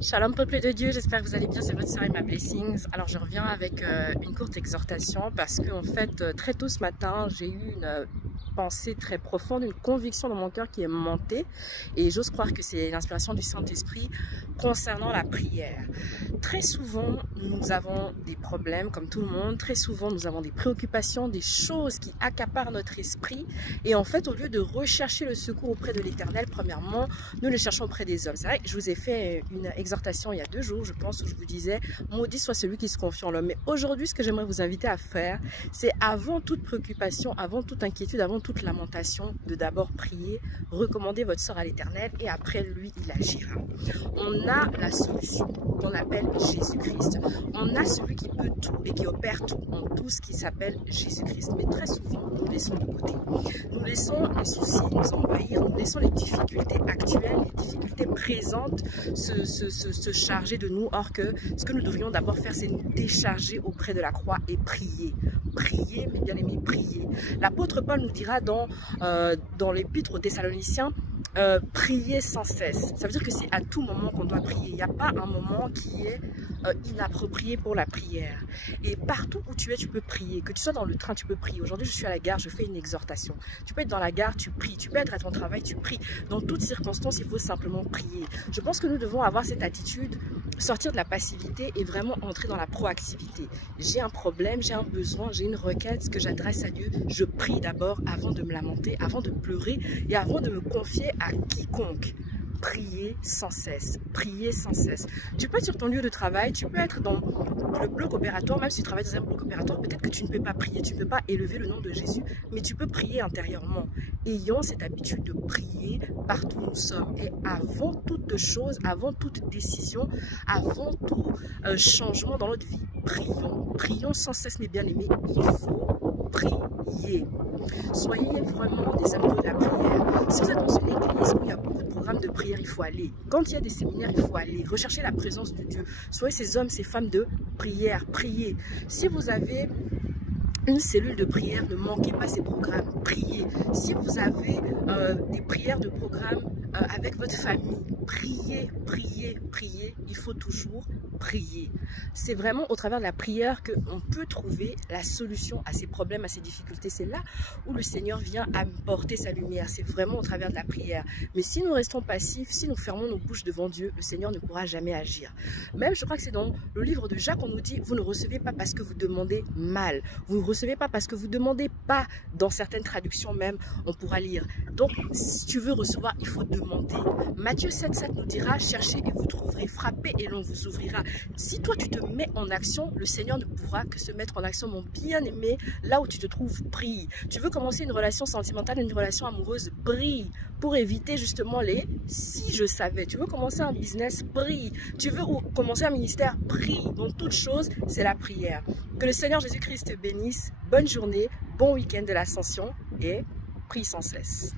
Shalom peuple de Dieu, j'espère que vous allez bien, c'est votre sœur Emma Blessings. Alors je reviens avec une courte exhortation parce que en fait très tôt ce matin j'ai eu une pensée très profonde, une conviction dans mon cœur qui est montée et j'ose croire que c'est l'inspiration du Saint-Esprit concernant la prière. Très souvent nous avons des problèmes comme tout le monde, très souvent nous avons des préoccupations, des choses qui accaparent notre esprit et en fait au lieu de rechercher le secours auprès de l'Éternel, premièrement nous le cherchons auprès des hommes. C'est vrai que je vous ai fait une exhortation il y a 2 jours, je pense, où je vous disais maudit soit celui qui se confie en l'homme. Mais aujourd'hui, ce que j'aimerais vous inviter à faire, c'est avant toute préoccupation, avant toute inquiétude, avant toute lamentation, de d'abord prier, recommander votre sort à l'Éternel et après lui, il agira. On a la solution qu'on appelle Jésus-Christ. On a celui qui peut tout et qui opère tout en tout ce qui s'appelle Jésus-Christ. Mais très souvent, nous laissons de côté. Nous laissons les soucis nous envahir, nous laissons les difficultés actuelles, les difficultés présentes se charger de nous, or que ce que nous devrions d'abord faire, c'est nous décharger auprès de la croix et prier. Prier, mes bien-aimés, prier. L'apôtre Paul nous dira dans l'épître aux Thessaloniciens, prier sans cesse. Ça veut dire que c'est à tout moment qu'on doit prier. Il n'y a pas un moment qui est inapproprié pour la prière. Et partout où tu es, tu peux prier. Que tu sois dans le train, tu peux prier. Aujourd'hui, je suis à la gare, je fais une exhortation. Tu peux être dans la gare, tu pries. Tu peux être à ton travail, tu pries. Dans toutes circonstances, il faut simplement prier. Je pense que nous devons avoir cette attitude, sortir de la passivité et vraiment entrer dans la proactivité. J'ai un problème, j'ai un besoin, j'ai une requête, ce que j'adresse à Dieu. Je prie d'abord avant de me lamenter, avant de pleurer et avant de me confier à quiconque. Prier sans cesse, prier sans cesse. Tu peux être sur ton lieu de travail, tu peux être dans le bloc opératoire, même si tu travailles dans un bloc opératoire, peut-être que tu ne peux pas prier, tu ne peux pas élever le nom de Jésus, mais tu peux prier intérieurement. Ayons cette habitude de prier partout où nous sommes. Et avant toute chose, avant toute décision, avant tout changement dans notre vie, prions. Prions sans cesse, mes bien-aimés, il faut prier. Soyez vraiment des amis de la prière. Si vous êtes dans une église où il y a beaucoup de programmes de prière, il faut aller. Quand il y a des séminaires, il faut aller. Rechercher la présence de Dieu. Soyez ces hommes, ces femmes de prière. Priez. Si vous avez une cellule de prière, ne manquez pas ces programmes. Priez. Si vous avez des prières de programme avec votre famille, priez, priez, priez. Il faut toujours prier. C'est vraiment au travers de la prière qu'on peut trouver la solution à ces problèmes, à ces difficultés. C'est là où le Seigneur vient apporter sa lumière. C'est vraiment au travers de la prière. Mais si nous restons passifs, si nous fermons nos bouches devant Dieu, le Seigneur ne pourra jamais agir. Même, je crois que c'est dans le livre de Jacques, on nous dit, vous ne recevez pas parce que vous demandez mal. Vous ne recevez pas parce que vous demandez pas. Dans certaines traductions même, on pourra lire. Donc, si tu veux recevoir, il faut demander. Matthieu 7,7 nous dira, cherchez et vous trouverez, frappez et l'on vous ouvrira. Si toi tu te mets en action, le Seigneur ne pourra que se mettre en action, mon bien-aimé. Là où tu te trouves, prie. Tu veux commencer une relation sentimentale, une relation amoureuse, prie. Pour éviter justement les « si je savais ». Tu veux commencer un business, prie. Tu veux commencer un ministère, prie. Donc toute chose, c'est la prière. Que le Seigneur Jésus-Christ te bénisse. Bonne journée, bon week-end de l'Ascension et prie sans cesse.